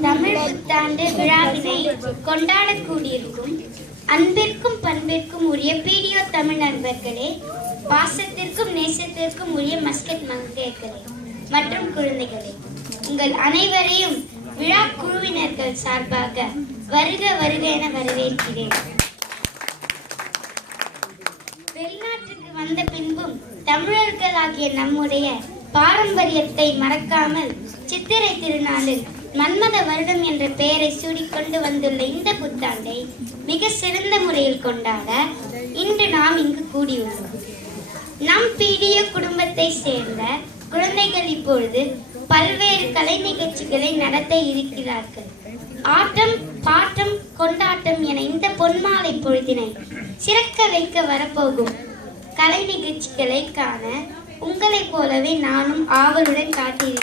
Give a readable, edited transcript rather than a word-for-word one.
தமிழ் புத்தாண்டு விழாவினை கொண்டாடக் கூடியிருக்கும் அன்பிற்கும் பண்பிற்கும் உரிய பீடியோ தமிழ் நண்பர்களே, பாசத்திற்கும் நேசத்திற்கும் உரிய மஸ்கட் மங்கையர்களே மற்றும் குழந்தைகளே, உங்கள் அனைவரையும் விழா குழுவினர்கள் சார்பாக வருக வருக என வரவேற்கிறேன். வெளிநாட்டுக்கு வந்த பின்பும் தமிழர்களாகிய நம்முடைய பாரம்பரியத்தை மறக்காமல் சித்திரை திருநாளில் மன்மத வருடம் என்ற பெயரை சூடிக்கொண்டு வந்துள்ள இந்த புத்தாண்டை மிக சிறந்த முறையில் கொண்டாட இன்று நாம் இங்கு கூடியுள்ளோம். நம் பீடியோ குடும்பத்தை சேர்ந்த குழந்தைகள் இப்பொழுது பல்வேறு கலை நிகழ்ச்சிகளை நடத்த இருக்கிறார்கள். ஆட்டம் பாட்டம் கொண்டாட்டம் என இந்த பொன்மாலை பொழுதினை சிறக்க வைக்க வரப்போகும் கலை நிகழ்ச்சிகளை காண உங்களைப் போலவே நானும் ஆவலுடன் காத்திருக்கிறேன்.